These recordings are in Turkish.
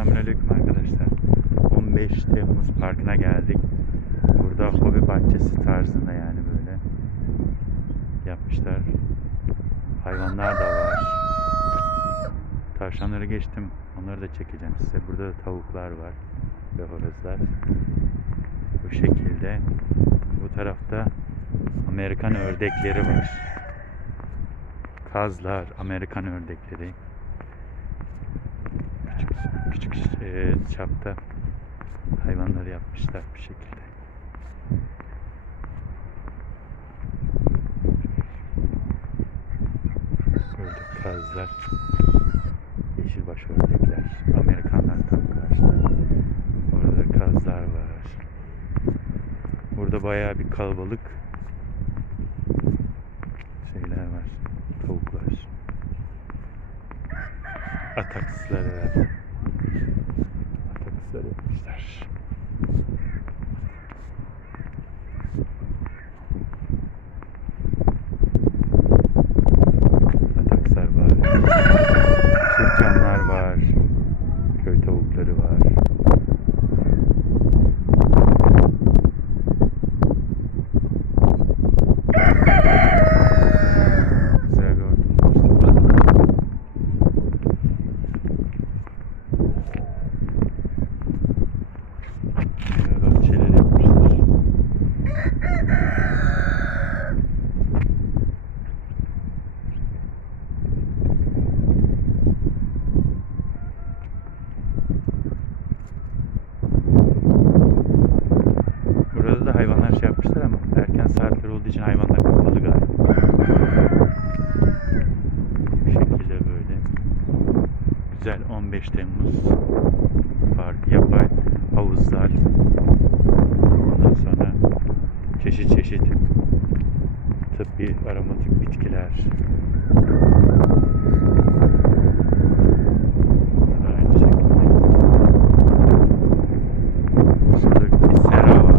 Selamünaleyküm arkadaşlar. 15 Temmuz Parkı'na geldik. Burada hobi bahçesi tarzında yani böyle yapmışlar. Hayvanlar da var. Tavşanları geçtim. Onları da çekeceğim size. Burada da tavuklar var ve horozlar. Bu şekilde. Bu tarafta Amerikan ördekleri var. Kazlar, Amerikan ördekleri küçük e, çapta hayvanları yapmışlar bir şekilde. Böyle kazlar, yeşilbaş ördekler, Amerikanlar tam karşıda. Orada kazlar var. Burada bayağı bir kalabalık şeyler var, tavuklar. Atakslar herhalde. Atakslar yapmışlar. Atakslar var. Sırtcanlar var. Köy tavukları var. Güzel bir ortam oluşturmuşlar. Böyle bahçeler yapmışlar. Hayvanlar şey yapmışlar ama erken saatler olduğu için hayvanlar kapalı galiba. Bu şekilde böyle. Güzel 15 Temmuz park, yapay havuzlar. Ondan sonra çeşit çeşit tıbbi aromatik bitkiler. Aynı şekilde. Şurada bir sera var.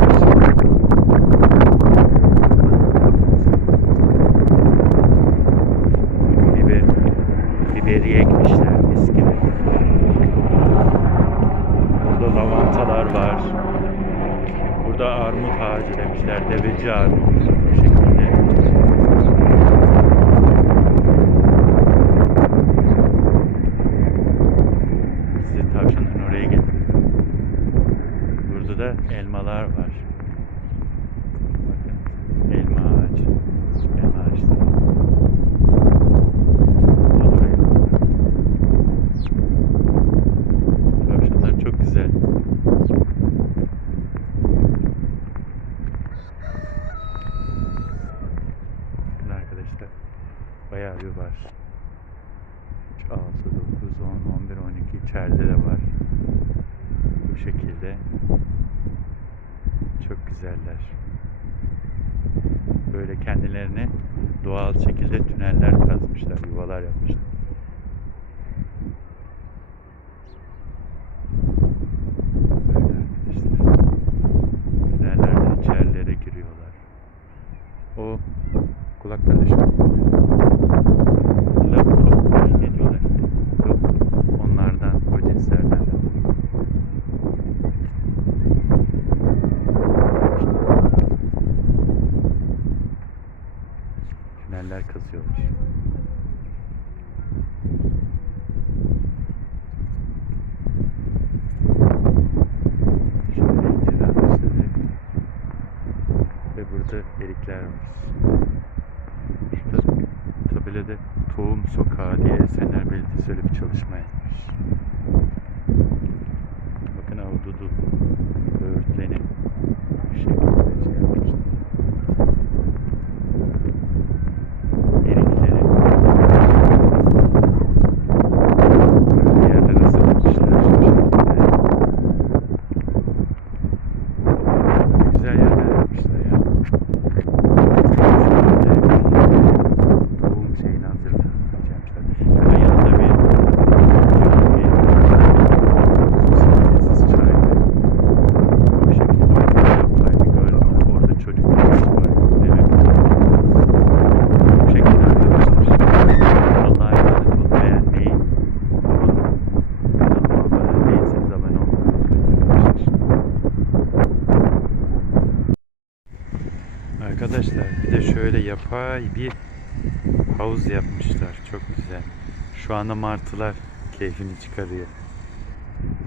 Biber, biberiye ekmişler mis gibi. Burada lavantalar var. Burada armut ağacı demişler. Deveci armut. Bu şekilde. Sizi tavşanların oraya getiriyorum. Burada da elmalar var. Bakın elma ağacı. Elma ağaçları. Olur elma. Tavşanlar çok güzel. Bakın arkadaşlar. Bayağı bir var. 3, 6, 9, 10, 11, 12 içeride de var. Bu şekilde. Çok güzeller. Böyle kendilerine doğal şekilde tüneller kazmışlar, yuvalar yapmışlar. Tünellerden içerilere giriyorlar. O kulaklarda şu kazıyormuş. Şöyle incir ağaçları ve burada erikler var. Şurada tabelada Tohum Sokağı diye Esenler Belediyesi öyle bir çalışma yapmış. Bakın ahududu böğürtleni bu şekilde şey yapmışlar. Erikleri böyle yerlere sıkmışlar şu şekilde. Güzel yerler yapmışlar ya. Tohum şeyini hazırlamışlar. Hemen yanında bir Vay bir havuz yapmışlar. Çok güzel. Şu anda martılar keyfini çıkarıyor.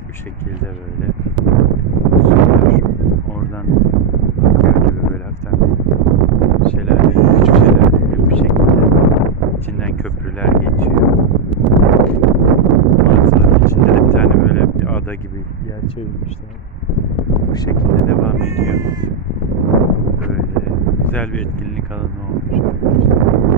Bu şekilde böyle. Sular oradan akıyor gibi böyle hafiften bir şelale, küçük şelale gibi bir şekilde. İçinden köprüler geçiyor. Martılar içinde de bir tane böyle bir ada gibi yer çevirmişler. Bu şekilde devam ediyor güzel bir etkinlik alanı olmuş arkadaşlar.